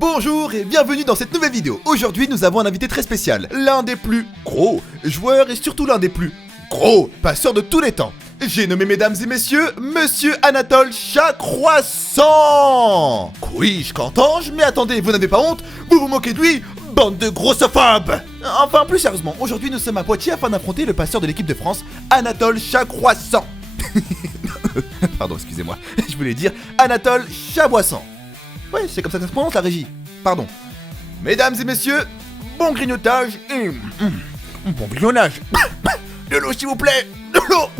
Bonjour et bienvenue dans cette nouvelle vidéo. Aujourd'hui nous avons un invité très spécial, l'un des plus gros joueurs et surtout l'un des plus gros passeurs de tous les temps. J'ai nommé mesdames et messieurs, Monsieur Anatole Chakroissant. Oui, je qu'entends-je, mais attendez, vous n'avez pas honte? Vous vous moquez de lui, bande de grossophobes. Enfin, plus sérieusement, aujourd'hui nous sommes à Poitiers afin d'affronter le passeur de l'équipe de France, Anatole Chakroissant. Pardon, excusez-moi, je voulais dire Anatole Chaboissant. Ouais, c'est comme ça que ça se prononce la régie. Pardon. Mesdames et messieurs, bon grignotage et... bon grignotage. De l'eau s'il vous plaît. De l'eau.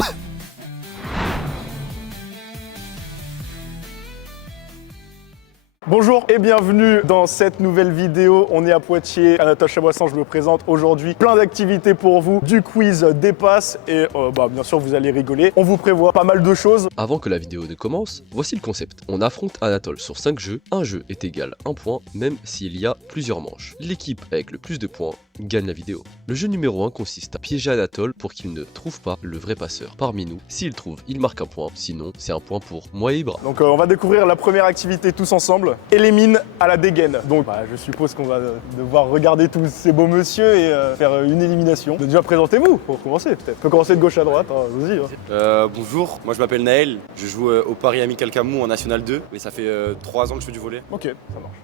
Bonjour et bienvenue dans cette nouvelle vidéo. On est à Poitiers, Anatole Chaboissant, je me présente aujourd'hui. Plein d'activités pour vous, du quiz, des passes et bien sûr vous allez rigoler. On vous prévoit pas mal de choses. Avant que la vidéo ne commence, voici le concept. On affronte Anatole sur 5 jeux, un jeu est égal à 1 point même s'il y a plusieurs manches. L'équipe avec le plus de points gagne la vidéo. Le jeu numéro 1 consiste à piéger Anatole pour qu'il ne trouve pas le vrai passeur parmi nous. S'il trouve, il marque un point, sinon c'est un point pour moi et Ibra. Donc on va découvrir la première activité tous ensemble. Élimine à la dégaine. Donc je suppose qu'on va devoir regarder tous ces beaux messieurs et faire une élimination. Déjà présentez-vous pour commencer peut-être. On peut commencer de gauche à droite, hein. Vas-y. Bonjour, moi je m'appelle Naël, je joue au Paris Amical Camou en National 2, mais ça fait 3 ans que je fais du volley. Ok, ça marche.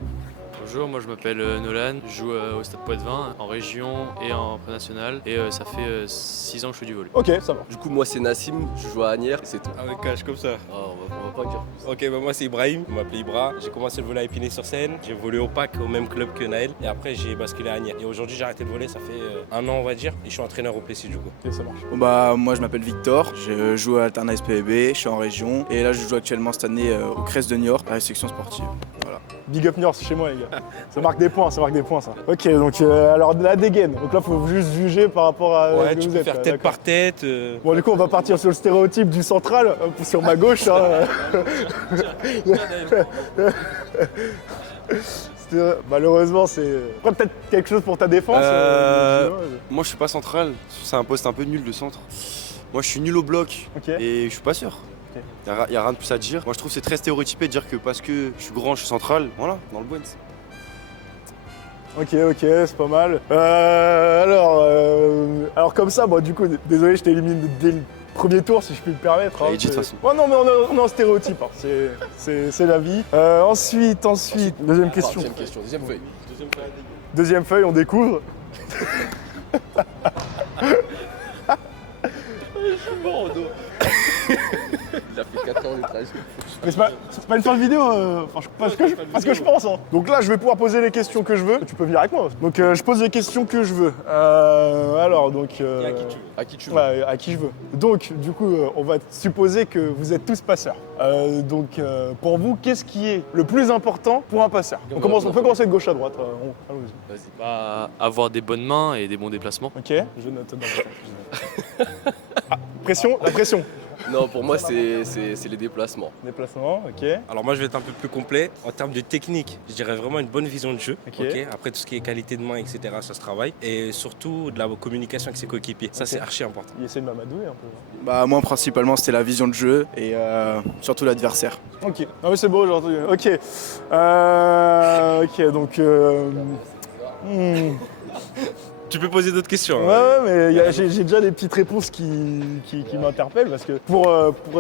Bonjour, moi je m'appelle Nolan, je joue au Stade Poitvin en région et en pré-national et ça fait 6 ans que je fais du volley. Ok, ça marche. Du coup moi c'est Nassim, je joue à Agnières et c'est tout. Avec cash comme ça. On va pas dire plus. Ok, moi c'est Ibrahim, on m'appelle Ibra. J'ai commencé le volley à Épinay-sur-Seine. J'ai volé au PAC au même club que Naël. Et après j'ai basculé à Agnières. Et aujourd'hui j'ai arrêté de voler, ça fait 1 an on va dire. Et je suis entraîneur au Plessis du coup. Ok, ça marche. Bon moi je m'appelle Victor, je joue à Alternat SPVB, je suis en région et là je joue actuellement cette année au Crest de Niort, à la section sportive. Voilà. Big up Niort, c'est chez moi les gars. Ça marque des points, ça. Ok, donc alors la dégaine. Donc là faut juste juger par rapport à Ouais, ce que tu vous peux êtes, faire tête d'accord. par tête. Bon du coup on va partir sur le stéréotype du central, sur ma gauche. Hein. Malheureusement c'est... Après peut-être quelque chose pour ta défense. Moi je suis pas central, c'est un poste un peu nul de centre. Moi je suis nul au bloc Ok. et je suis pas sûr. Y a rien de plus à dire. Moi je trouve que c'est très stéréotypé de dire que parce que je suis grand, je suis central. Voilà, dans le bon. Ok, c'est pas mal. Alors comme ça, bon du coup, désolé, je t'élimine dès le premier tour si je puis me permettre. Allez, dis de toute façon. Ouais, non mais on est en stéréotype, hein. C'est la vie. Ensuite, deuxième question. Deuxième feuille. Deuxième feuille, on découvre. Il a fait 4 ans de trajet. Mais c'est pas une fin de vidéo, parce que je pense. Hein. Donc là, je vais pouvoir poser les questions que je veux. Tu peux venir avec moi. Donc je pose les questions que je veux. Alors donc. À qui tu veux. Ouais, à qui je veux. Donc du coup, on va supposer que vous êtes tous passeurs. Donc pour vous, qu'est-ce qui est le plus important pour un passeur? On peut commencer de gauche à droite. Allons-y. Vas-y. Bah, avoir des bonnes mains et des bons déplacements. Ok, je note dans le temps. Pression, la pression. Non, pour moi c'est les déplacements. Déplacement, ok. Alors moi je vais être un peu plus complet. En termes de technique, je dirais vraiment une bonne vision de jeu. Ok. Après tout ce qui est qualité de main, etc. ça se travaille. Et surtout de la communication avec ses coéquipiers. Ça c'est archi important. Il essaie de m'amadouer un peu. Bah moi principalement c'était la vision de jeu et surtout l'adversaire. Ok, non mais c'est beau aujourd'hui. Ok. Ok, donc... Tu peux poser d'autres questions. Ouais, hein. mais j'ai déjà des petites réponses qui m'interpellent parce que pour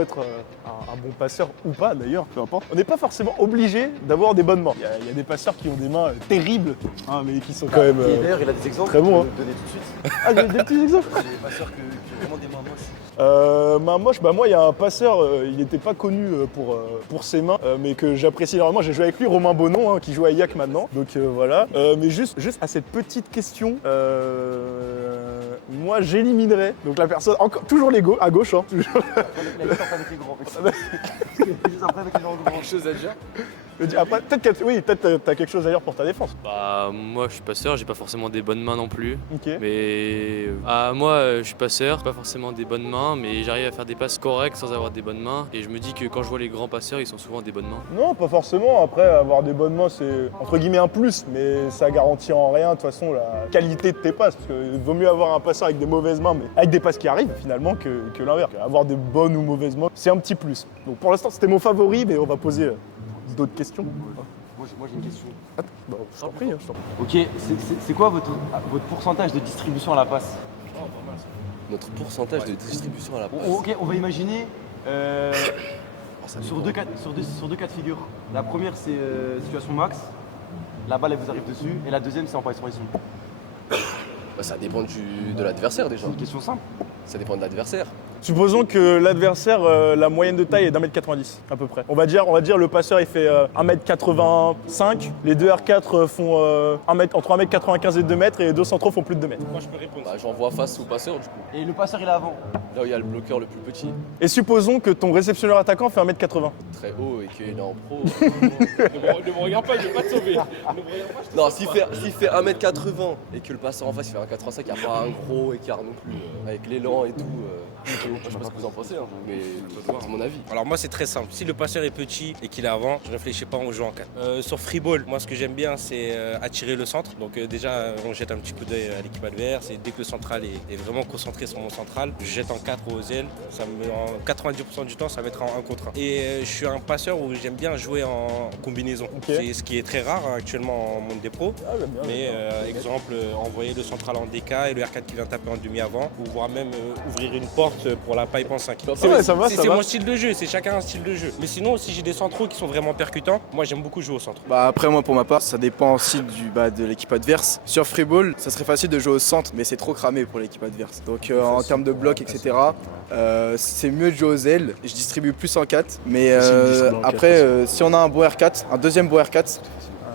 être un bon passeur ou pas d'ailleurs, peu importe, on n'est pas forcément obligé d'avoir des bonnes mains. Il y a des passeurs qui ont des mains terribles, hein, mais qui sont quand même D'ailleurs, il a des exemples. très bons. Hein. Donner tout de suite. Ah, des petits exemples. J'ai des passeurs qui ont vraiment des mains moches. Main moche, moi il y a un passeur, il n'était pas connu pour ses mains, mais que j'apprécie énormément. J'ai joué avec lui, Romain Bonon, hein, qui joue à IAC maintenant. Donc voilà. Mais juste à cette petite question, moi j'éliminerais donc la personne, toujours à gauche. Hein, toujours. Avec les grands. Quelque chose à dire? Après, peut-être que t'as quelque chose à dire pour ta défense. Bah, moi je suis passeur, j'ai pas forcément des bonnes mains non plus. Ok. Mais moi je suis passeur, pas forcément des bonnes mains, mais j'arrive à faire des passes correctes sans avoir des bonnes mains. Et je me dis que quand je vois les grands passeurs, ils sont souvent des bonnes mains. Non, pas forcément. Après, avoir des bonnes mains, c'est entre guillemets un plus, mais ça garantit en rien de toute façon la qualité de tes passes. Parce qu'il vaut mieux avoir un passeur avec des mauvaises mains, mais avec des passes qui arrivent finalement que l'inverse. Avoir des bonnes ou mauvaises mains, c'est un petit plus. Donc pour l'instant, c'était mon favori, mais on va poser d'autres questions. Moi Moi j'ai une question. Bah, je t'en prie, je t'en prie. Ok, c'est quoi votre pourcentage de distribution à la passe? Notre pourcentage de distribution à la passe. Ok, on va imaginer sur deux cas de figure. La première c'est situation max, la balle elle vous arrive dessus, et la deuxième c'est en position. Bah, ça dépend de l'adversaire déjà. C'est une question simple. Ça dépend de l'adversaire. Supposons que l'adversaire, la moyenne de taille est d'1m90 à peu près. On va dire le passeur il fait 1m85, les deux R4 font entre 1m95 et 2 mètres et les deux centraux font plus de 2 mètres. Moi je peux répondre. Bah, j'envoie face au passeur du coup. Et le passeur il est avant. Là où il y a le bloqueur le plus petit, Et supposons que ton réceptionneur attaquant fait 1m80. très haut et qu'il est en pro. Ne me regarde pas, je vais pas te sauver. Non, s'il fait 1m80 et que le passeur en face il fait 1m85, il n'y a pas un gros écart non plus. Avec l'élan et tout. Je sais pas ce que vous en pensez, hein, mais c'est mon avis. Alors moi c'est très simple, si le passeur est petit et qu'il est avant, je réfléchis pas, on joue en 4. Sur free ball, moi ce que j'aime bien c'est attirer le centre. Donc déjà on jette un petit coup d'œil à l'équipe adverse et dès que le central est vraiment concentré sur mon central, je jette en 4 aux ailes. Ça me, en 90% du temps ça va être en 1 contre 1. Et je suis un passeur où j'aime bien jouer en combinaison. Okay. C'est ce qui est très rare actuellement en monde des pros. Ah, j'aime bien. Mais exemple, envoyer le central en DK et le R4 qui vient taper en demi avant, ou voire même ouvrir une porte pour la pipe en 5. C'est mon style de jeu, c'est chacun un style de jeu. Mais sinon, si j'ai des centraux qui sont vraiment percutants, moi j'aime beaucoup jouer au centre. Bah après moi pour ma part ça dépend aussi de l'équipe adverse. Sur freeball ça serait facile de jouer au centre mais c'est trop cramé pour l'équipe adverse. Donc en termes de bloc etc. C'est mieux de jouer aux ailes. Je distribue plus en 4 mais après si on a un bon R4, un deuxième bon R4,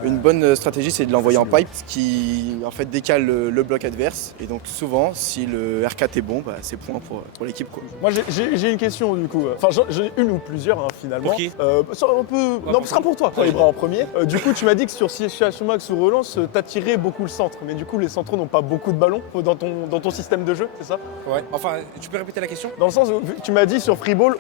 une bonne stratégie c'est de l'envoyer en pipe, ce qui en fait décale le bloc adverse et donc souvent si le R4 est bon, bah, c'est point pour l'équipe quoi. Moi j'ai une question du coup, enfin j'ai une ou plusieurs hein, finalement. Pour qui Non, ce sera pour toi, les bras en premier. Du coup tu m'as dit que sur situation max ou relance, t'attirais beaucoup le centre, mais du coup les centraux n'ont pas beaucoup de ballons dans ton système de jeu, c'est ça? Ouais. Enfin, tu peux répéter la question? Dans le sens où tu m'as dit sur free ball,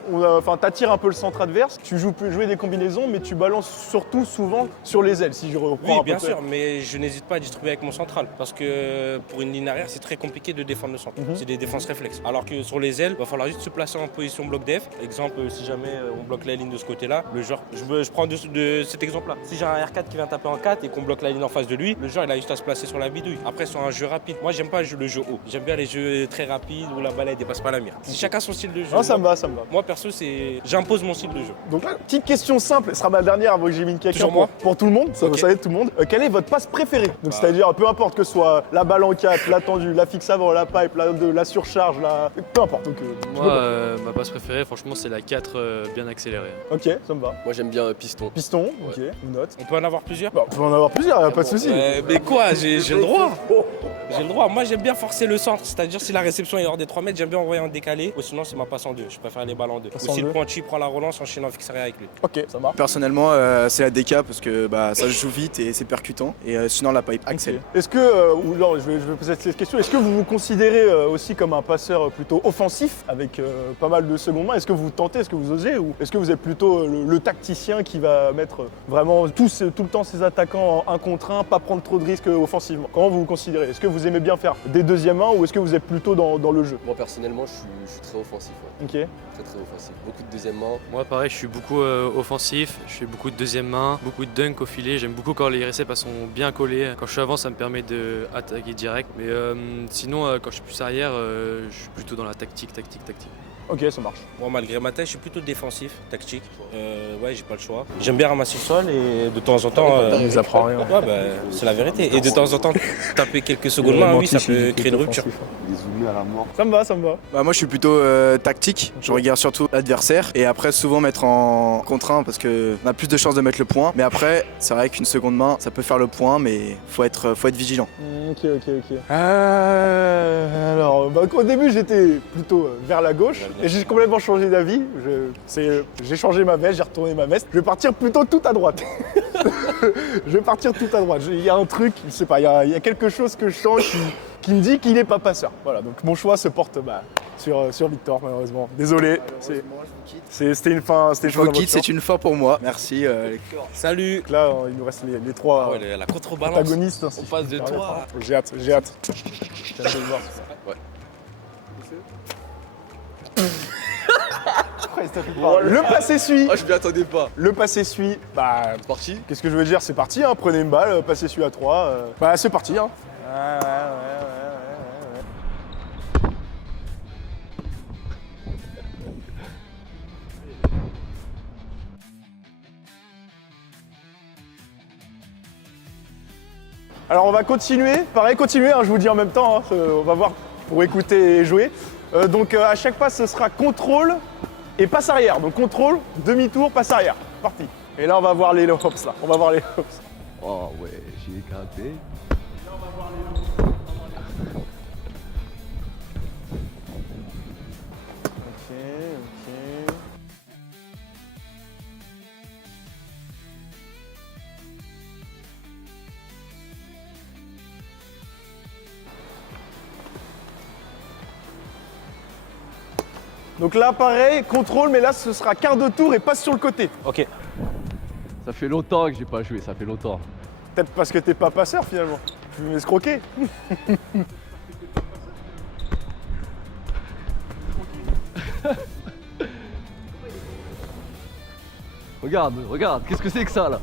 t'attires un peu le centre adverse, tu peux jouer des combinaisons, mais tu balances surtout souvent sur les ailes. Si je reprends Oui, un peu bien près. sûr, mais je n'hésite pas à distribuer avec mon central parce que pour une ligne arrière, c'est très compliqué de défendre le centre. C'est des défenses réflexes. Alors que sur les ailes, il va falloir juste se placer en position bloc def. Exemple, si jamais on bloque la ligne de ce côté-là, le joueur, je prends de cet exemple-là. Si j'ai un R4 qui vient taper en 4 et qu'on bloque la ligne en face de lui, le joueur il a juste à se placer sur la bidouille. Après, sur un jeu rapide, moi j'aime pas le jeu haut. J'aime bien les jeux très rapides où la balle elle dépasse pas la mire. C'est chacun son style de jeu. Ah, ça me va. Moi perso, j'impose mon style de jeu. Donc là, petite question simple, ce sera ma dernière avant que j'ai mis quelqu'un Toujours moi pour tout le monde, ça Ok. vous savez tout le monde. Quelle est votre passe préférée? Donc c'est-à-dire peu importe que ce soit la balle en 4, la tendue, la fixe avant, la pipe, la surcharge, peu importe. Donc, Moi, ma passe préférée, franchement, c'est la 4 bien accélérée. ok, ça me va. Moi j'aime bien piston. Piston, ok, on note. On peut en avoir plusieurs? Bah, on peut en avoir plusieurs, y a pas de souci. Mais quoi, j'ai le droit. J'ai le droit. Moi j'aime bien forcer le centre, c'est-à-dire si la réception est hors des 3 mètres, j'aime bien envoyer en décalé. Ou sinon c'est ma passe en 2. Je préfère les balles en 2. Passe Ou en si deux. le pointu prend la relance, enchaîne en fixe arrière avec lui. Ok, ça marche. Personnellement c'est la DK parce que bah, ça se joue vite et c'est percutant et sinon la pipe Axel. Est-ce que, ou non, je vais poser cette question, est-ce que vous vous considérez aussi comme un passeur plutôt offensif avec pas mal de secondes mains? Est-ce que vous tentez, est-ce que vous osez, ou est-ce que vous êtes plutôt le tacticien qui va mettre vraiment tout le temps ses attaquants en 1 contre 1, pas prendre trop de risques offensivement? Comment vous vous considérez? Est-ce que vous aimez bien faire des deuxièmes mains ou est-ce que vous êtes plutôt dans le jeu? Moi personnellement je suis très offensif. Ouais. Ok. Très offensif. Beaucoup de deuxième main. Moi, pareil, je suis beaucoup offensif, je fais beaucoup de deuxième main, beaucoup de dunk au filet. J'aime beaucoup quand les récepts sont bien collés. Quand je suis avant, ça me permet d'attaquer direct. Mais sinon, quand je suis plus arrière, je suis plutôt dans la tactique. Ok, ça marche. Moi malgré ma taille, je suis plutôt défensif, tactique. Ouais, j'ai pas le choix. J'aime bien ramasser le sol et de temps en temps. Il nous apprend rien. Ouais, bah, c'est la vérité. Et de temps en temps, taper quelques secondes main, oui, ça peut créer une rupture. Ça me va. Bah, moi je suis plutôt tactique, je regarde surtout l'adversaire et après souvent mettre en contre 1 parce qu'on a plus de chances de mettre le point. Mais après c'est vrai qu'une seconde main ça peut faire le point mais faut être vigilant. Ok. Alors, au début j'étais plutôt vers la gauche et j'ai complètement changé d'avis. J'ai changé ma veste, j'ai retourné ma veste. Je vais partir plutôt tout à droite. Il y a un truc, je sais pas, il y a quelque chose que je sens qui me dit qu'il n'est pas passeur. Voilà, donc mon choix se porte sur Victor malheureusement. Désolé, c'était une fin. Je vous quitte, c'est une fin pour moi. Merci. Salut. Donc là, il nous reste les trois Ah ouais, la contrebalance. protagonistes. On passe de toi. J'ai hâte. J'ai hâte de le voir. Ouais. après, s'il te plaît. Le passé suit. Ah, je m'y attendais pas. Le passé suit. Bah, C'est parti. qu'est-ce que je veux dire? C'est parti, hein. Prenez une balle, passé suit à 3. Bah, c'est parti, hein. Ouais. Alors on va continuer, pareil, continuer, hein, je vous dis en même temps, hein, on va voir pour écouter et jouer. Donc à chaque passe, ce sera contrôle et passe arrière. Donc contrôle, demi-tour, passe arrière. Parti. Et là, on va voir les hops là. On va voir les hops. Oh ouais, j'ai capté. Ok. Donc là, pareil, contrôle, mais là, ce sera quart de tour et passe sur le côté. Ok. Ça fait longtemps que j'ai pas joué, ça fait longtemps. Peut-être parce que t'es pas passeur finalement. Tu veux m'escroquer. Regarde, qu'est-ce que c'est que ça là?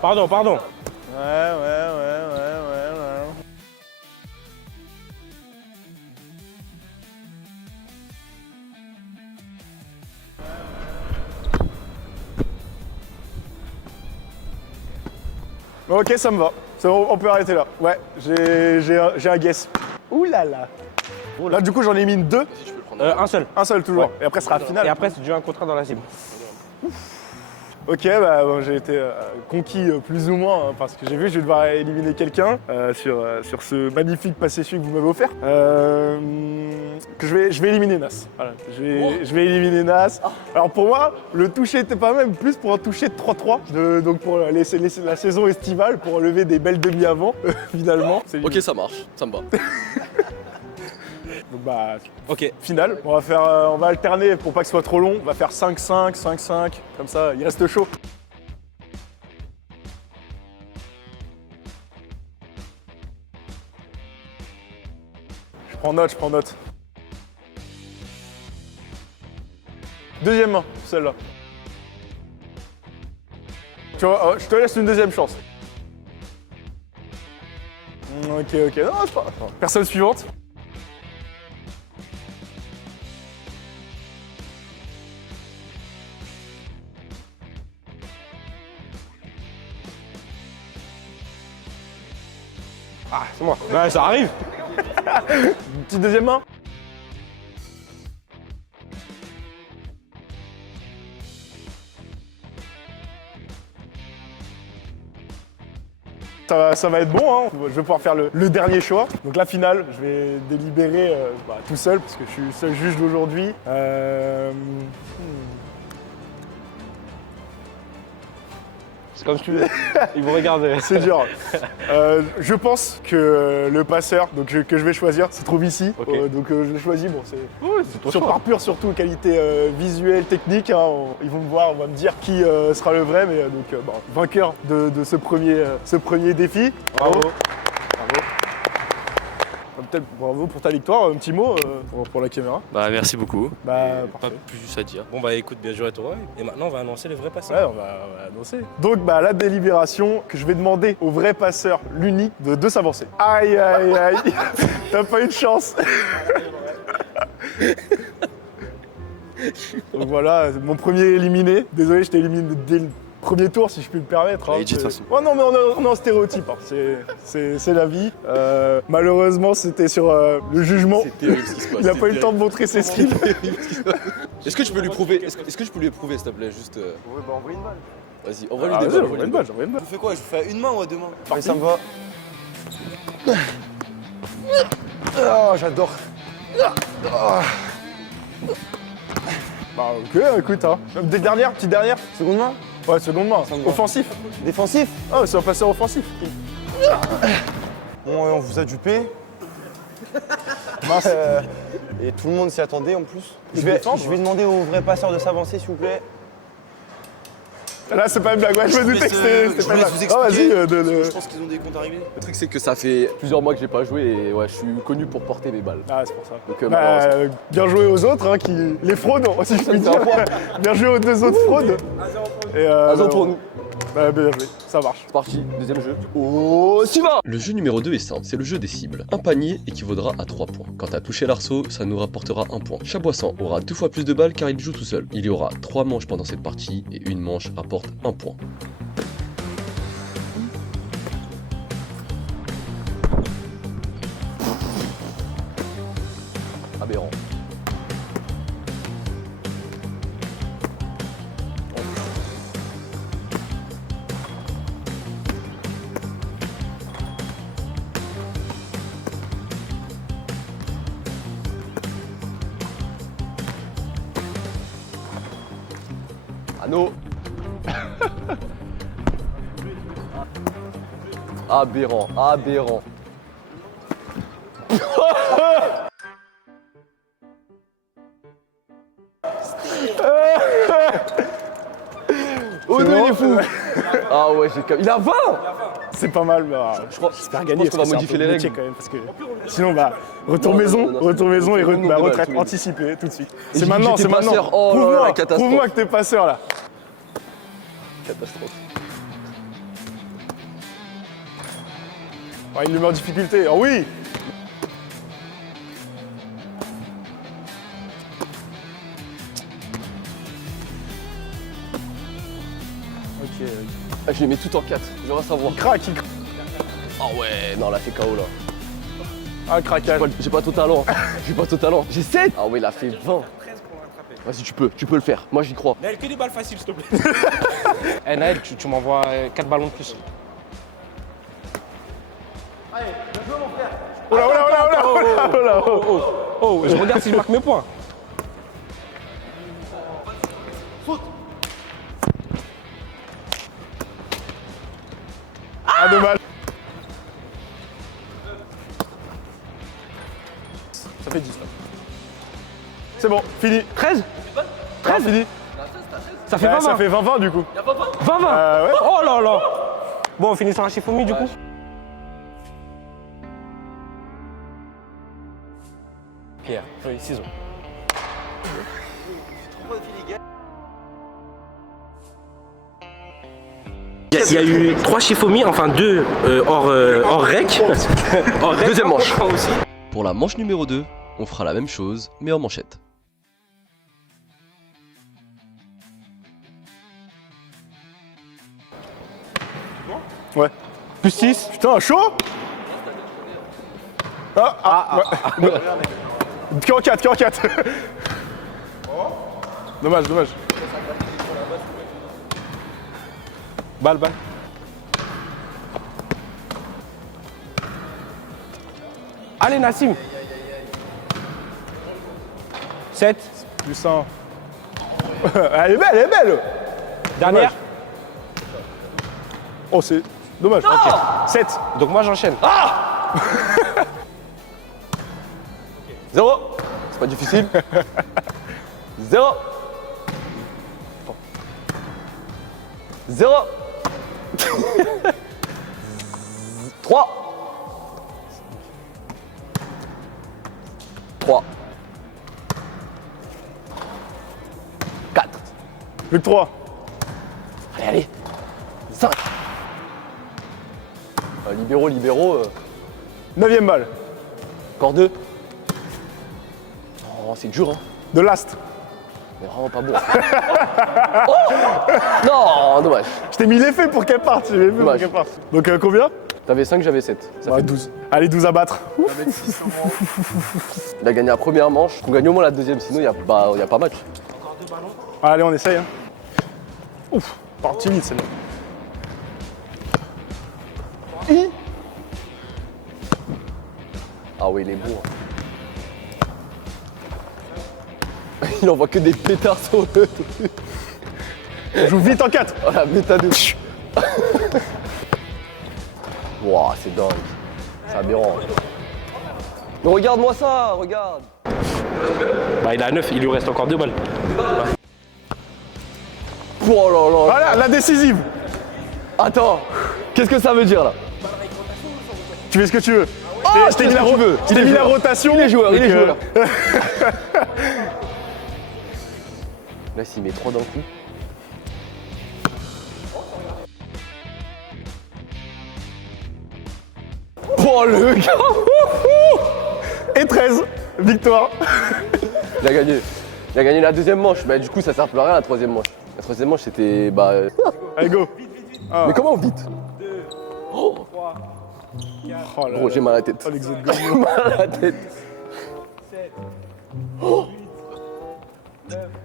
Pardon. Ouais. Ok, ça me va. C'est bon, on peut arrêter là. Ouais, j'ai un guess. Ouh là là. Là, du coup, j'en ai mis deux. Si je peux le prendre. Un seul. Un seul toujours. Ouais. Et après, ce sera la finale. Et après, c'est du 1 contre 1 dans la cible. Ok, bah bon, j'ai été conquis plus ou moins hein, parce que j'ai vu que je vais devoir éliminer quelqu'un sur ce magnifique passé que vous m'avez offert. Que je vais éliminer Nas. Voilà, je vais éliminer Nas. Alors pour moi, le toucher était pas même plus pour un toucher de 3-3, donc pour laisser la saison estivale, pour lever des belles demi avant finalement. Ok, ça marche, ça me va. Donc bah, Ok. finale, on va alterner pour pas que ce soit trop long. On va faire 5-5, 5-5, comme ça, il reste chaud. Je prends note. Deuxième main, celle-là. Tu vois, je te laisse une deuxième chance. Ok. Non, c'est pas... Personne suivante. Ah, c'est moi. Ouais, ça arrive. Une petite deuxième main. Ça va être bon, hein. Je vais pouvoir faire le dernier choix. Donc la finale, je vais délibérer tout seul parce que je suis le seul juge d'aujourd'hui. C'est comme tu veux. Ils vont regarder. C'est dur. Je pense que le passeur que je vais choisir se trouve ici. Ok. Donc je l'ai choisi. Bon, c'est ton sur choix. par pur surtout qualité visuelle, technique. Hein. Ils vont me voir, on va me dire qui sera le vrai. Mais vainqueur de ce premier défi. Bravo. Peut-être bravo pour ta victoire. Un petit mot pour la caméra. Bah merci beaucoup. Bah, Pas plus à dire. Bon bah écoute, bien joué à toi. Et maintenant, on va annoncer les vrais passeurs. Ouais, on va annoncer. Donc, la délibération que je vais demander au vrai passeur, l'unique, de s'avancer. Aïe. T'as pas eu de chance. Donc voilà, mon premier éliminé. Désolé, je t'ai éliminé dès le premier tour, si je puis me permettre. Allez, dis de toute façon. Oh non, mais on est en stéréotype. Hein. C'est la vie. Malheureusement, c'était sur le jugement. C'est terrible ce qui se passe. Il n'a pas eu le temps de montrer ses skills. Est-ce que tu peux lui prouver, est-ce que je peux lui prouver s'il te plaît, juste. Ouais, bah envoie une balle. Vas-y, envoie lui Ah, des vas-y, balles. j'envoie une balle. Je fais quoi? Je vous fais une main ou à deux mains? Mais ça me va. Oh, j'adore. Bah, ok, écoute. Hein. Petite dernière. Seconde main? Ouais, seconde main. Seconde main. Offensif. Défensif? Ah, c'est un passeur offensif. Bon, on vous a dupé. Mince. Et tout le monde s'y attendait en plus. Je Je vais vais défendre, demander au vrai passeur de s'avancer, s'il vous plaît. Là, c'est pas une blague, ouais, je me doutais que c'était pas une blague. Ah, vas-y, Je pense qu'ils ont des comptes arrivés. Le truc, c'est que ça fait plusieurs mois que j'ai pas joué et ouais, je suis connu pour porter mes balles. Ah, c'est pour ça. Donc, Bah, malheureusement. bien joué aux autres, hein, les fraudes, si je puis dire. Bien joué aux deux autres fraudes. Et, 1-0 pour nous. Bah, bien joué, ça marche. C'est parti, deuxième jeu. Oh, si va. Le jeu numéro 2 est simple, c'est le jeu des cibles. Un panier équivaudra à 3 points. Quand t'as touché l'arceau, ça nous rapportera 1 point. Chaboissan aura 2 fois plus de balles car il joue tout seul. Il y aura 3 manches pendant cette partie et une manche rapporte 1 point. Aberrant. Anneau. Aberrant, aberrant. Oh non, il est fou. Ah ouais, il a 20. C'est pas mal, bah, Je crois j'espère gagner. qu'on va modifier les règles. Quand même, parce que sinon, bah, retour maison et retraite anticipée tout de suite. C'est maintenant, c'est maintenant. Passeur. Oh là là, la catastrophe. Prouve-moi que t'es passeur là. Catastrophe. Oh, il le met en difficulté. Oh oui. Ok. Ah, je les mets tout en 4, j'aimerais savoir. Il craque. Ah ouais, non là c'est KO là. Ah, craquage. J'ai pas tout talent. J'ai pas tout talent. J'ai 7. Ah ouais, il a fait 20. Vas-y, tu peux le faire. Moi j'y crois. Naël, que des balles faciles, s'il te plaît. Eh Naël, tu m'envoies 4 ballons de plus. Oh là, oh là, oh là, oh là, oh là, oh là. Oh, je regarde si je marque mes points. Ah, dommage. Ça fait 10 là. C'est bon, fini. 13 13 fini. Ça fait Bah, 20. ça fait 20-20 du coup. 20. Ouais. Oh là là. Bon, on finit sur un Shifumi du coup. Pierre, feuille, ciseaux. Il y a eu 3 Shifumi, enfin 2 hors rec. Deuxième manche. Pour la manche numéro 2, on fera la même chose, mais en manchette. Ouais. Plus 6. Putain, chaud. Ouais. Que en 4, que en 4. Dommage, dommage. Balle. Allez Nassim. 7. Plus 1. Elle est belle. Dernière. Dommage. Oh, c'est dommage. Ok. 7. Donc moi j'enchaîne. 0. C'est pas difficile. 0. 0. 3. 3. 4. Plus que 3. Allez. 5. Libéraux. 9ème balle. Encore 2. Oh, c'est dur, hein. De last. Mais vraiment pas bon. Oh non, dommage. Je t'ai mis l'effet pour qu'elle parte. J'ai vu pour Dommage. qu'elle parte. Donc combien? T'avais 5, j'avais 7. Ça fait 12. Allez, 12 à battre. Il a gagné la première manche. On gagne au moins la deuxième, sinon il n'y a pas match. Allez, on essaye. Hein. Ouf, partie vite celle-là. Ah oui, il est bon. Il envoie que des pétards sur le truc. On joue vite en 4. Oh la méta de... Wouah, c'est dingue. C'est aberrant. Mais regarde-moi ça, regarde. Bah il est à 9, il lui reste encore 2 balles. Oh là là. Voilà, la décisive. Attends, qu'est-ce que ça veut dire là? Tu fais ce que tu veux. Oh, Je t'ai mis la Il est mis la joueur. rotation. Il est joueur, il est donc, joueur. Là, s'il met 3 d'un coup. Oh le gars. Et 13. Victoire. Il a gagné. Il a gagné la deuxième manche. Mais du coup, ça sert plus à rien la troisième manche. La troisième manche, c'était. Bah. Allez, go. Mais comment vite? Oh là Gros, j'ai mal à la tête. Oh, l'exode J'ai mal à la tête.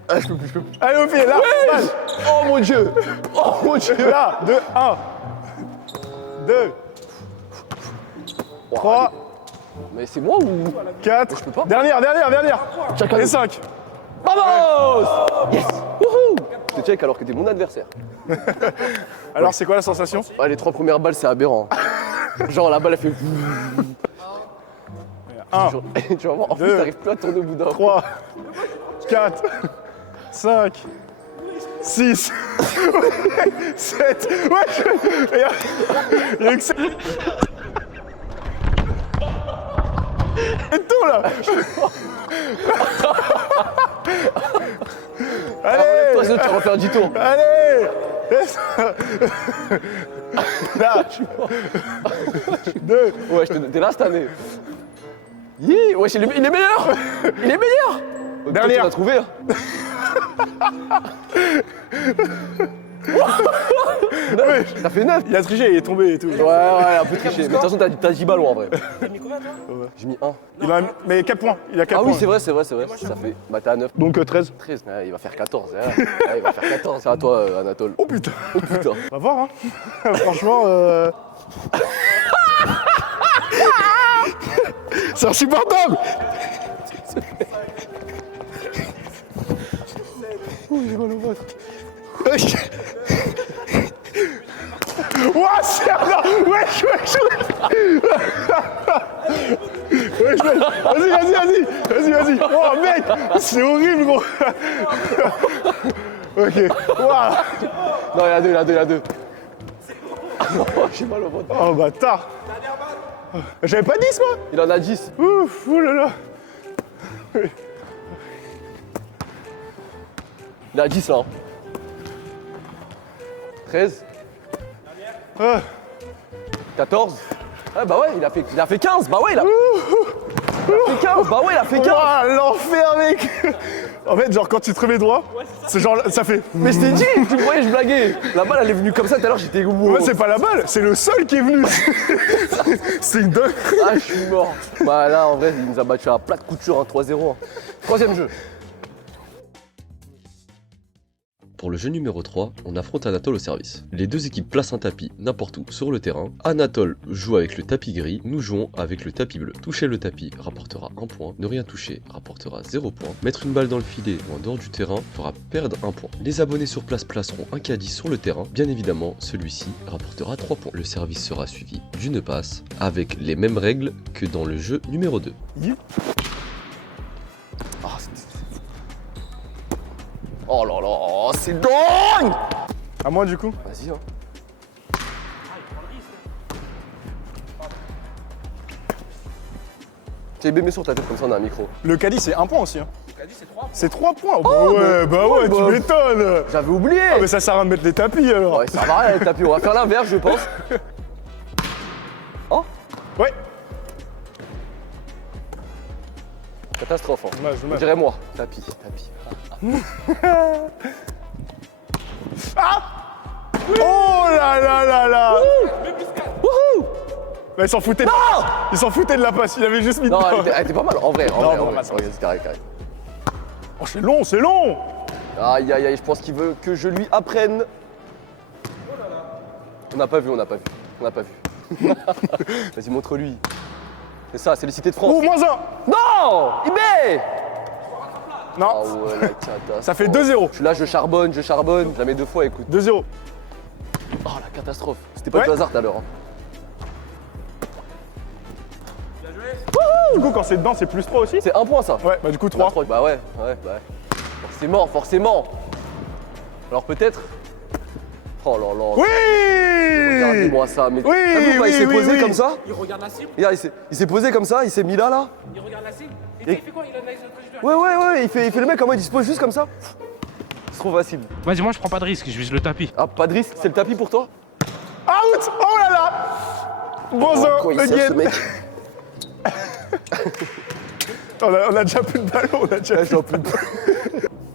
Ah, je peux plus. Allez, au pied, là. Ouais. Oh mon dieu. Oh mon dieu. Là, 2, 1. 2. 3. Mais c'est moi ou. 4. Je peux pas. Dernière. Chacun. Et 5. Vamos. Yes. Wouhou. Je te check alors que t'es mon adversaire. Alors, c'est quoi la sensation? Ah, les 3 premières balles, c'est aberrant. Genre la balle, elle fait. 1, Tu vas voir, en plus, Deux. t'arrives plus à tourner au bout d'un. 3, 4, 5, 6, 7. Ouais, il y a eu que ça. Et tout là. Allez. Toi, sinon, tu vas refaire 10 tours. Allez. Là. 2. Ouais, t'es là cette année. Yeah. Wesh, il est meilleur. Il est meilleur. Dernière. Tu l'as trouvé. Hein. T'as fait 9. Il a triché, il est tombé et tout. Ouais, un peu triché. Mais de toute façon, t'as 10 ballons en vrai. T'as mis combien toi? J'ai mis 1. Il a, mais 4 points. Il a 4 Ah points. oui, c'est vrai. Ça fait. Bah, t'es à 9. Donc 13. 13. Ouais, il va faire 14. Ouais, il va faire 14. C'est à toi, Anatole. Oh putain. Oh putain. On va voir, hein. Franchement, c'est insupportable. Oh, j'ai mal au ventre. Ouah, c'est un... Wesh. Vas-y. Oh mec, c'est horrible gros. Ok. Ouah. Non, il y a deux. Oh, j'ai mal au ventre. Oh bâtard. J'avais pas 10 moi. Il en a 10. Ouf, oh là là. Il a 10 là. Hein. 13. 14. Ah bah ouais, il a fait 15. Bah ouais, il a fait 15. Bah ouais, il a fait 15. Ouah, l'enfer mec. En fait, genre quand tu te remets droit, c'est genre, ça fait... Mais je t'ai dit, tu me croyais, je blaguais. La balle, elle est venue comme ça tout à l'heure, j'étais wow. Moi, c'est pas la balle, c'est le sol qui est venu. C'est une dingue. Ah, je suis mort. Bah là, en vrai, il nous a battu à plat de couture, hein, 3-0. Hein. Troisième jeu. Pour le jeu numéro 3, on affronte Anatole au service. Les deux équipes placent un tapis n'importe où sur le terrain. Anatole joue avec le tapis gris, nous jouons avec le tapis bleu. Toucher le tapis rapportera 1 point, ne rien toucher rapportera 0 point. Mettre une balle dans le filet ou en dehors du terrain fera perdre 1 point. Les abonnés sur place placeront un caddie sur le terrain. Bien évidemment, celui-ci rapportera 3 points. Le service sera suivi d'une passe avec les mêmes règles que dans le jeu numéro 2. Oh là là, c'est dingue! À moi du coup. Vas-y, hein. T'es bébé sur ta tête comme ça, on a un micro. Le caddie c'est 1 point aussi. Hein. Le caddie c'est 3 points. C'est 3 points. Oh, bah ouais, tu m'étonnes. J'avais oublié! Ah, mais ça sert à rien de mettre les tapis alors. Ouais, ça va rien les tapis, on va faire l'inverse, je pense. Oh! Ouais. Catastrophe, hein. Dommage. On dirait moi. Tapis. Oh là là. Wouhou! Bah, ils s'en foutaient. Non! Ils s'en foutaient de la passe, il avait juste mis Non, dedans. elle était pas mal, en vrai. Non, En pas vrai. mal. C'est carré. Oh, c'est long. Aïe, je pense qu'il veut que je lui apprenne. On n'a pas vu. Vas-y, montre-lui. C'est ça, c'est les cités de France. Oh, -1. Non! eBay! Non. Ah ouais, la catastrophe. Ça fait 2-0. Je suis là, je charbonne. Jamais 2 fois, écoute. 2-0. Oh, la catastrophe. C'était pas Ouais. du hasard tout à l'heure. Hein. Du coup, quand c'est dedans, c'est plus 3 aussi. C'est 1 point, ça. Ouais, bah du coup 3. Bah ouais. Forcément. Alors peut-être Oh là là. Oui. Regardez-moi ça. Mais... Oui, T'as vu, oui, il s'est oui, posé oui. comme ça. Il regarde la cible, Regarde, il s'est posé comme ça, il s'est mis là. il regarde la cible. Et il fait quoi? Il analyse le trajectoire. Ouais, il fait le mec en mode il se pose juste comme ça. C'est trop facile. Vas-y, moi je prends pas de risque, je vise le tapis. Ah, pas de risque, c'est le tapis pour toi? Out. Oh là là. Bonzo, Quoi, il sert, ce again. mec. On a déjà plus de ballon, on a déjà Ouais, plus j'en de peux plus.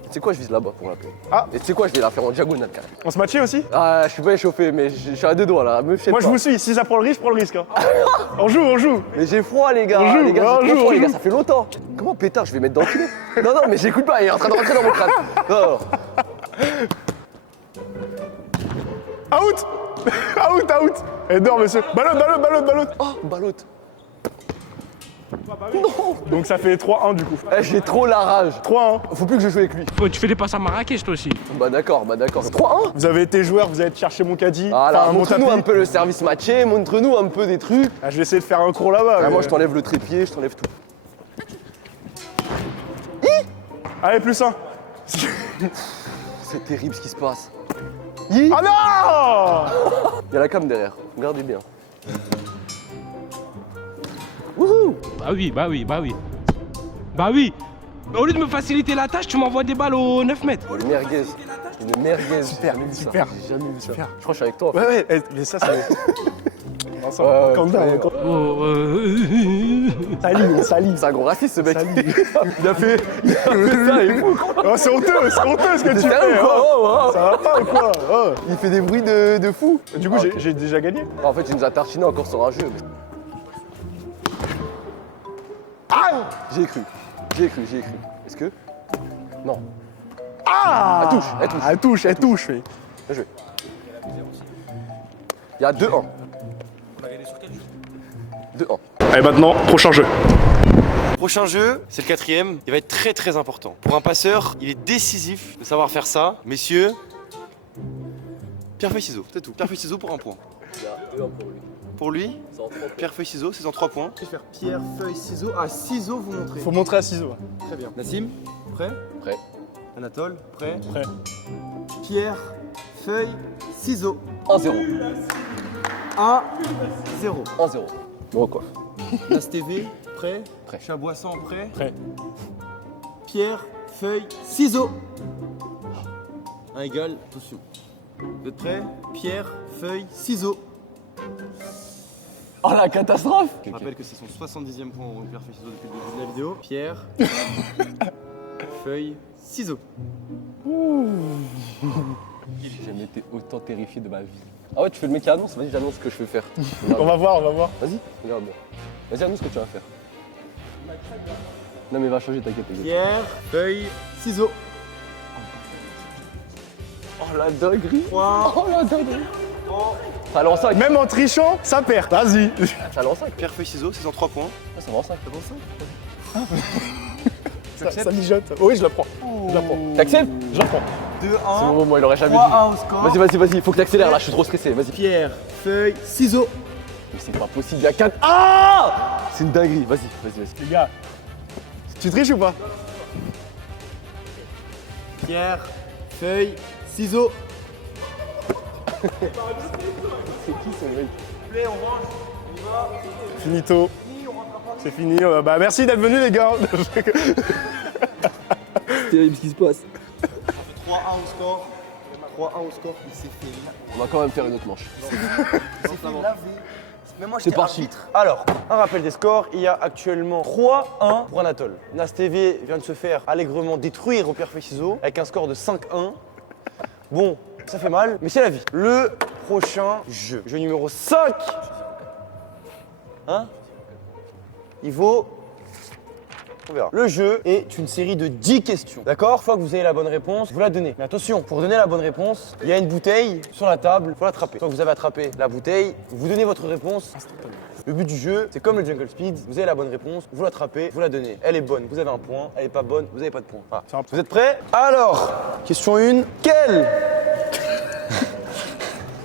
Tu sais quoi, je vise là-bas pour la peine. Ah. Et tu sais quoi, je vais la faire en diagonale carrément. On se matchait aussi? Ah, je suis pas échauffé, mais je suis à deux doigts là. Me fiez Moi pas. je vous suis, si ça prend le risque, je prends le risque. Hein. On joue. Mais j'ai froid, les gars. On joue, les gars, on j'ai trop joue, froid, on les gars, joue. ça fait longtemps. Comment pétard, je vais mettre dans le filet? Non, mais j'écoute pas, il est en train de rentrer dans mon crâne. Non. Out. Out. Énorme monsieur. Ballon. Oh, ballotte. Donc ça fait 3-1 du coup. Eh, j'ai trop la rage. 3-1. Faut plus que je joue avec lui. Oh, tu fais des passes à Marrakech toi aussi. Bah d'accord. 3-1. Vous avez été joueur, vous avez cherché mon caddie. Voilà, enfin, mon montre-nous tapis. un peu le service matché, montre-nous un peu des trucs. Ah, je vais essayer de faire un cours là-bas. Ah, mais- moi, je t'enlève le trépied, je t'enlève tout. Allez, plus 1. C'est terrible ce qui se passe. Ah non. Il y a la cam derrière, regardez bien. Wouhou. Bah oui. Au lieu de me faciliter la tâche, tu m'envoies des balles aux 9 mètres. Une merguez. Super. J'ai jamais vu ça. Je crois que je suis avec toi. Ouais, mais ça, c'est. Vincent, Ouais, calme down, ouais. calme down. Oh, On salit. C'est un gros raciste ce mec. Salut. Il a fait ça, il est fou. Oh, c'est honteux ce que tu T'es sérieux fais. ou quoi? Oh. Oh, oh. Ça va pas ou quoi? Oh. Il fait des bruits de fou. Du coup, j'ai déjà gagné. En fait, il nous a tartiné encore sur un jeu. J'y ai cru. Est-ce que... Non. Ah. Elle touche. Oui. Bien joué. Il y a 2-1. 2-1. Allez, maintenant, prochain jeu. Prochain jeu, c'est le 4ème. Il va être très très important. Pour un passeur, il est décisif de savoir faire ça. Messieurs, pierre, feuille, ciseaux. C'est tout. Pierre, feuille, ciseaux pour un point. Il y a 2-1 pour lui. Pour lui, pierre, feuille, ciseaux, c'est en 3 points. Je vais faire pierre, feuille, ciseaux. Ah, ciseaux, vous montrez. Faut montrer à ciseaux. Très bien. Nassim, prêt? Prêt. Anatole, prêt? Prêt. Pierre, feuille, ciseaux. 1-0. 1-0. 1-0. Bon quoi. Nas TV, prêt? Prêt. Chaboisson, prêt? Prêt. Pierre, feuille, ciseaux. 1 égale, attention. Vous êtes prêts? Pierre, feuille, ciseaux. Oh la catastrophe. Je rappelle que c'est son 70e point au pierre, feuille, ciseaux depuis le début de la vidéo. Pierre, feuille, ciseaux. J'ai jamais été autant terrifié de ma vie. Ah ouais, tu fais le mec qui annonce? Vas-y, j'annonce ce que je vais faire. On va voir. Vas-y, regarde. Vas-y, annonce ce que tu vas faire. Non mais va changer, t'inquiète. Pierre, feuille, ciseaux. Oh la dinguerie. 3. Oh la dinguerie. Ça allait en 5. Même en trichant, ça perd. Vas-y. Ça allait en 5. Pierre, feuille, ciseaux, c'est en 3 points. Ah, ça va en 5. Ça mijote. Oui, je la prends. T'acceptes? Je la prends. 2-1. C'est bon, moi il aurait jamais dit. 3-1 au score. Vas-y, faut que t'accélères là, je suis trop stressé, vas-y. Pierre, feuille, ciseaux. Mais c'est pas possible, il y a 4. Ah! C'est une dinguerie, vas-y. Les gars, tu triches ou pas? Pierre, feuille, ciseaux. C'est qui ce mec? Finito. C'est fini. Bah merci d'être venus les gars. C'est terrible ce qui se passe. 3-1 au score. 3-1 au score. Il s'est fait On va quand même faire une autre manche. laver. Mais moi, C'est parti. Alors, un rappel des scores, il y a actuellement 3-1 pour Anatole. Nas TV vient de se faire allègrement détruire au pierre feuille ciseaux avec un score de 5-1. Bon, ça fait mal, mais c'est la vie. Le prochain jeu numéro 5. Hein? Il vaut... On verra. Le jeu est une série de 10 questions. D'accord? Une fois que vous avez la bonne réponse, vous la donnez. Mais attention, pour donner la bonne réponse, il y a une bouteille sur la table, il faut l'attraper. Une fois que vous avez attrapé la bouteille, vous donnez votre réponse. Le but du jeu, c'est comme le Jungle Speed, vous avez la bonne réponse, vous l'attrapez, vous la donnez. Elle est bonne, vous avez un point. Elle est pas bonne, vous n'avez pas de point. Voilà. Vous êtes prêts? Alors, question 1. Quelles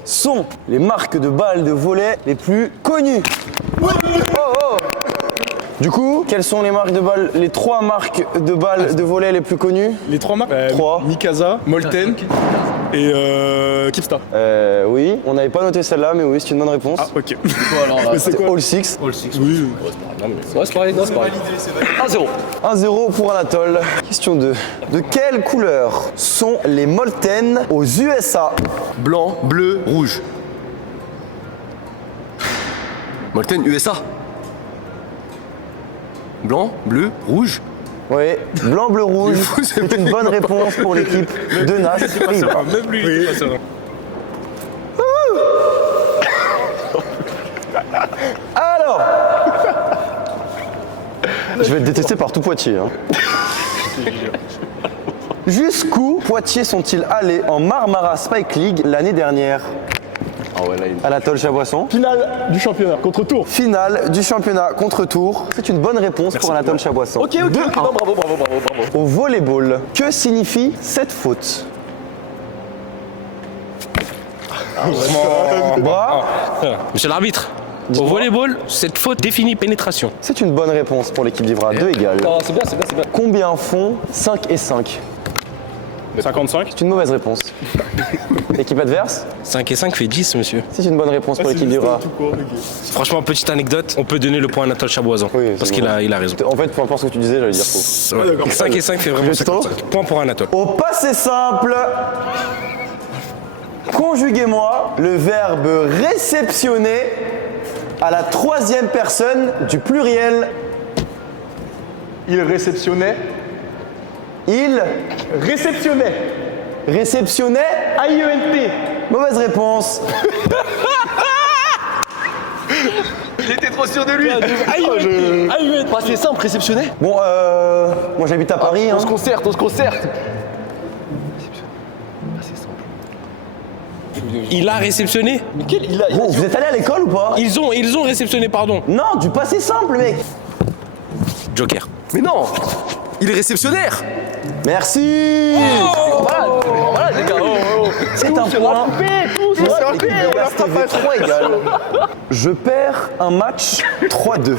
sont les marques de balles de volley les plus connues? Du coup, quelles sont les marques de balles, les 3 marques de balles de volley les plus connues? Les 3 marques? 3. Mikasa, Molten. Et Kipsta. Oui, on n'avait pas noté celle-là, mais oui, c'est une bonne réponse. Ah, ok. Mais c'est quoi All Six. Oui. Ouais, c'est pareil, non, c'est pareil. 1-0. 1-0 pour Anatole. Question 2. De quelle couleur sont les Molten aux USA? Blanc, bleu, rouge. Molten USA. Blanc, bleu, rouge. Oui, blanc, bleu, rouge. C'est une bonne réponse pour l'équipe de Nas. Même lui, il était pas serein. Alors, je vais être détesté par tout Poitiers. Hein. Jusqu'où Poitiers sont-ils allés en Marmara Spike League l'année dernière? Ah ouais, là, il... Anatole Chaboisson. Finale du championnat contre Tours. Finale du championnat contre Tours. C'est une bonne réponse pour Anatole Chaboisson. Ok, non, bravo. Au volleyball, que signifie cette faute? Bras. Monsieur l'arbitre, au volleyball, cette faute définit pénétration. C'est une bonne réponse pour l'équipe d'Ivra. 2 égales. Non, c'est bien. Combien font 5 et 5? 55. C'est une mauvaise réponse. Équipe adverse? 5 et 5 fait 10, monsieur. C'est une bonne réponse pour l'équipe d'Ivra. Franchement, petite anecdote, on peut donner le point à Anatole Chaboisson. Oui, parce c'est qu'il bon. a raison. En fait, peu importe ce que tu disais, j'allais dire faux. Ouais. 5 et 5 fait vraiment Gesto. 55. Point pour Anatole. Au passé simple, conjuguez-moi le verbe réceptionner à la 3e personne du pluriel. Il réceptionnait. Il Réceptionnait. réceptionnait. AIENT. Mauvaise réponse. Il était trop sûr de lui. Ah, Pas c'est simple, réceptionner. Bon, moi j'habite à Paris. On Hein. se concerte. il a réceptionné. Bon, vous êtes allé à l'école ou pas? Ils ont réceptionné, pardon. Non, du passé simple, mec. Joker. Mais non, il est réceptionnaire. Merci. Voilà, les gars. C'est un point. L'équipe de Gaz TV 3 égales. Je perds un match 3-2.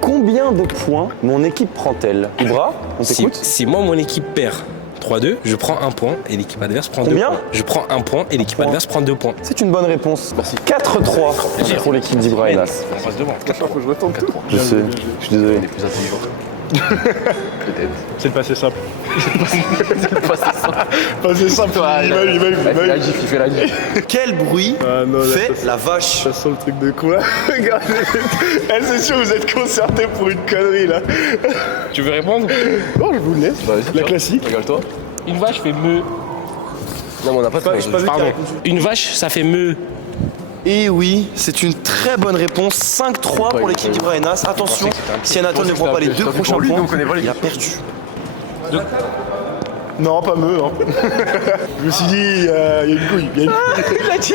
Combien de points mon équipe prend-elle? Ibra, on Si, t'écoute. si moi, mon équipe perd 3-2, je prends 1 point et l'équipe adverse prend 2 Combien points. Je prends 1 point et l'équipe adverse prend 2 points. C'est une bonne réponse. 4-3 pour l'équipe d'Ibra, hélas. On passe devant. Je sais, je suis désolé. Il est plus intelligent. Peut-être. C'est le passé simple. Pas c'est simple. Passé simple. Il fait la gif. Quel bruit Ah non, là, fait ça, la vache? ça sent le truc de quoi? Regardez. Elle, c'est sûr, vous êtes concertés pour une connerie là. Tu veux répondre? Non, je vous le laisse. Vas-y, La tiens, classique. Régale-toi. Une vache fait me. Non, mais on n'a pas de J'ai pas vu Pardon. qu'il y a- Une vache, ça fait me. Et oui, c'est une très bonne réponse. 5-3 pour l'équipe d'Ibra Hénas. Attention, si Anatole ne prend pas les 2 prochains points, il a perdu. Non, pas me. Hein. Je me suis dit, il y a une couille. Il y a une couille. Il a dit,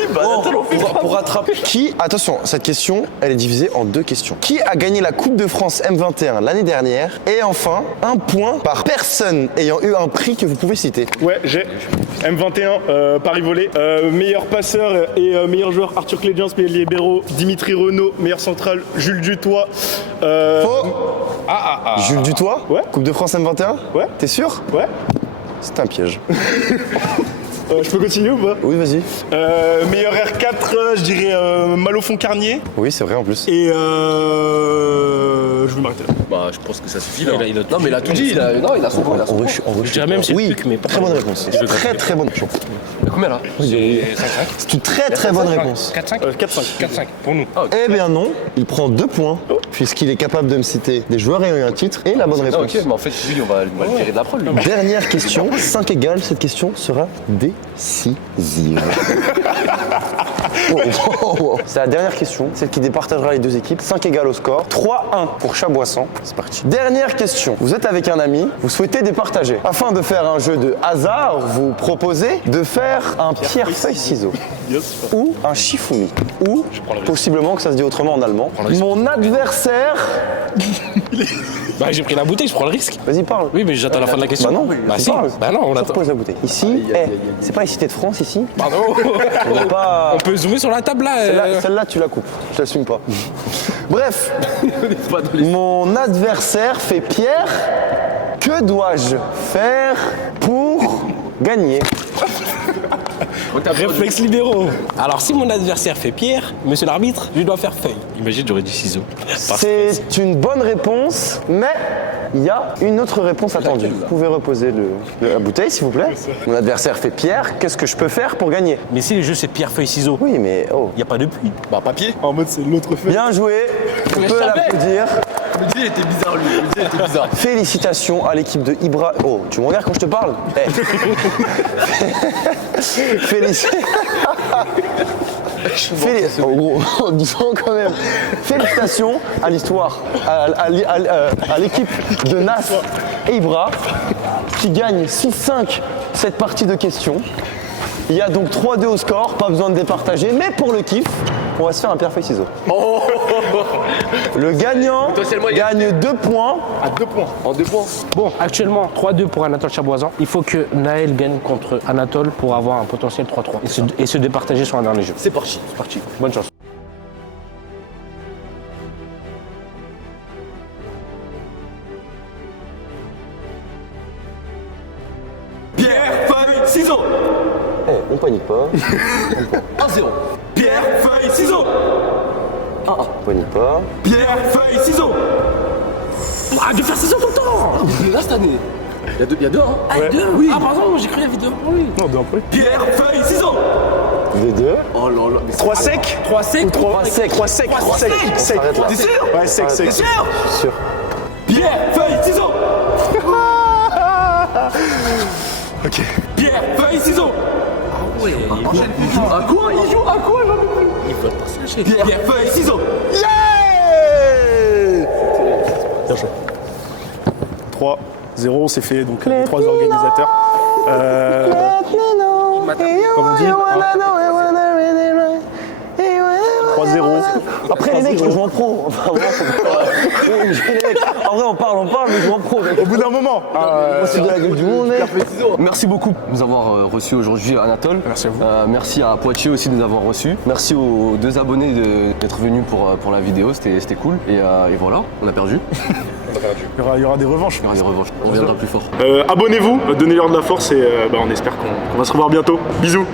pour rattraper. Qui, attention, cette question, elle est divisée en 2 questions. Qui a gagné la Coupe de France M21 l'année dernière? Et enfin, un point par personne ayant eu un prix que vous pouvez citer. Ouais, j'ai M21, Paris Volley, meilleur passeur et meilleur joueur Arthur Clédiens, meilleur libéro, Dimitri Renaud, meilleur central Jules Dutoit. Faux. Jules Dutoit? Ouais. Coupe de France M21? Ouais. T'es sûr? Ouais. C'est un piège. Je peux continuer ou pas? Oui, vas-y. Meilleur R4, je dirais Malofon Carnier. Oui, c'est vrai en plus. Et je vais m'arrêter là. Bah, je pense que ça suffit là. Il a Non, mais il a tout dit. Non, il a son point. Il a son point. Je dirais même c'est Oui, le truc, mais pas très bonne réponse. Très très bonne réponse. Mais combien là? J'ai 5-5. C'est une très très bonne réponse. 4-5 4-5. 4-5 pour nous. Eh bien non, il prend 2 points, puisqu'il est capable de me citer des joueurs ayant eu un titre et la bonne Ah, réponse. ok, mais en fait, lui, on va le tirer de la preuve, lui. Dernière question, 5 égales, cette question sera décisive. C'est la dernière question, celle qui départagera les 2 équipes. 5 égales au score, 3-1 pour Chaboisson. C'est parti. Dernière question, vous êtes avec un ami, vous souhaitez départager. Afin de faire un jeu de hasard, vous proposez de faire un pierre-feuille-ciseaux. Ou un shifumi. Ou, possiblement que ça se dit autrement en allemand, mon adversaire... Bah j'ai pris la bouteille, je prends le risque. Vas-y, parle. Oui, mais j'attends la fin de la question. Bah non, Bah tu si. parles. Bah non, on Je attend. repose la bouteille. Ici, c'est pas les cités de France, ici. Pardon. On n'est pas... On peut zoomer sur la table là. Celle-là, tu la coupes. Je t'assume pas. Bref, mon adversaire fait pierre. Que dois-je faire pour gagner? Réflexe libéraux. Alors si mon adversaire fait pierre, monsieur l'arbitre, je dois faire feuille. Imagine, j'aurais dit ciseaux. C'est une bonne réponse, mais il y a une autre réponse attendue. Vous pouvez reposer la bouteille, s'il vous plaît. Mon adversaire fait pierre, qu'est-ce que je peux faire pour gagner? Mais si le jeu c'est pierre, feuille, ciseaux, Oui, mais oh. il n'y a pas de puits. Bah, papier. En mode, c'est l'autre feuille. Bien joué, on peut l'applaudir. Le deal était bizarre, lui. Le deal était bizarre. Félicitations à l'équipe de Ibra. Oh, tu me regardes quand je te parle? Oh, gros, disons quand même. Félicitations à l'histoire, à l'équipe de Nas et Ibra qui gagne 6-5 cette partie de questions. Il y a donc 3-2 au score, pas besoin de départager, mais pour le kiff, on va se faire un pierre-feuille-ciseaux. Le gagnant gagne 2 points. À 2 points. En 2 points. Bon, actuellement 3-2 pour Anatole Chaboisan. Il faut que Naël gagne contre Anatole pour avoir un potentiel 3-3 et se départager sur un dernier jeu. C'est parti. C'est parti, bonne chance. Pierre, feuille, ciseaux. On panique pas. 1-0. Pierre, feuille, ciseaux. On panique pas. Pierre, feuille, ciseaux. Ah, de faire ciseaux tout le temps. Il est là cette année. Il y a deux, hein. Ah, il y a deux. Oui. Ah, pardon, j'ai cru la vidéo. Oui. Non, deux en premier. Pierre, feuille, ciseaux. 2-2. Oh là là. Mais 3 secs. 3 secs. 3 secs. 3 secs. 3 secs. Sec. s'arrête là. T'es sûr? Ouais, sec, sec. T'es sûr? Sûr. Pierre, feuille, ciseaux. Ok. Pierre, feuille, ciseaux. Ah ouais. Il joue à quoi? Il joue à quoi? J'en peux plus. Il faut le passer. Pierre, feuille, ciseaux. 3-0, c'est fait, donc les 3 organisateurs. Comme on dit, 3-0. Après les mecs, je joue en pro. Enfin, moi, faut pas- les mecs, en vrai, on parle, mais je joue en pro. Au bout d'un moment. Moi, c'est de la gueule du monde, mec. Merci beaucoup de nous avoir reçus aujourd'hui, Anatole. Merci à vous. Merci à Poitiers aussi de nous avoir reçus. Merci aux 2 abonnés d'être venus pour la vidéo, c'était cool. Et voilà, on a perdu. Il y aura des revanches. Il y aura des revanches, on viendra plus fort. Abonnez-vous, donnez-leur de la force et on espère qu'on va se revoir bientôt. Bisous.